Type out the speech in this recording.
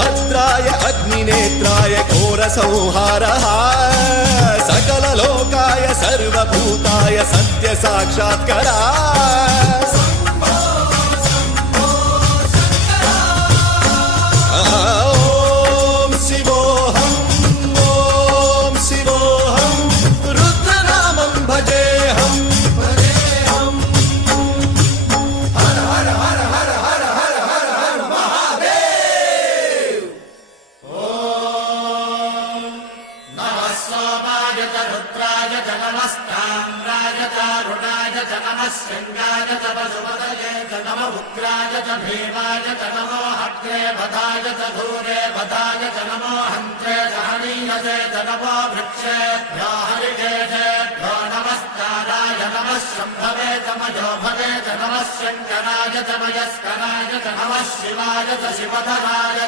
भद्राय अग्निनेत्राय घोरसंहारः सकललोकाय सर्वभूताय सत्यसाक्षात्करा शृंगाय च पशुपतये च नम उग्राय च भीमाय च नमो हत्रे वधाय च धूरे वधाय च नमो हन्त्रे च हनीयसे च नमो वृक्षेभ्यो हरिकेशेभ्यो नमस्काराय नमः शम्भवे च मयो भवे च नमः शङ्कराय च मयस्कराय च नमः शिवाय च शिवधराय